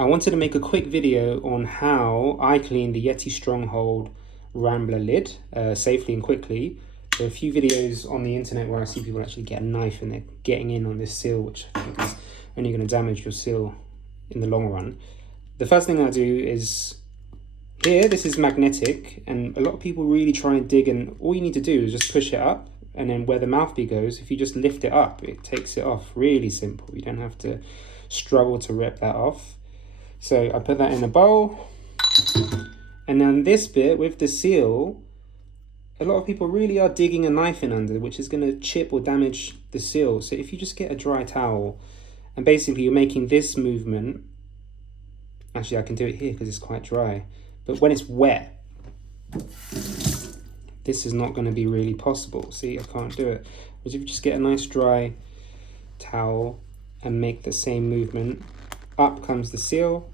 I wanted to make a quick video on how I clean the Yeti Stronghold Rambler Lid safely and quickly. There are a few videos on the internet where I see people actually get a knife and they're getting in on this seal, which I think is only going to damage your seal in the long run. The first thing I do is, here, this is magnetic, and a lot of people really try and dig, and all you need to do is just push it up, and then where the mouthpiece goes, if you just lift it up, it takes it off. Really simple. You don't have to struggle to rip that off. So I put that in a bowl, and then this bit with the seal, a lot of people really are digging a knife in under, which is going to chip or damage the seal. So if you just get a dry towel, and basically you're making this movement, actually I can do it here because it's quite dry, but when it's wet, this is not going to be really possible. See, I can't do it. Whereas if you just get a nice dry towel and make the same movement, up comes the seal,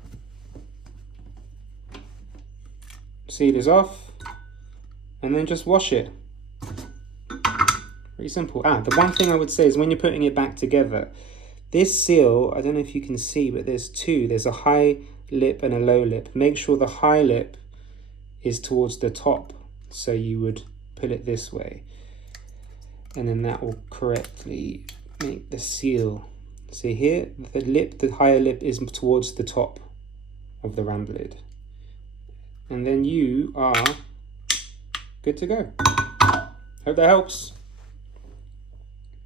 seal is off, and then just wash it. Very simple. The one thing I would say is when you're putting it back together, this seal, I don't know if you can see, but there's two. There's a high lip and a low lip. Make sure the high lip is towards the top. So you would put it this way, and then that will correctly make the seal. See here, the higher lip is towards the top of the Rambler lid. And then you are good to go. Hope that helps.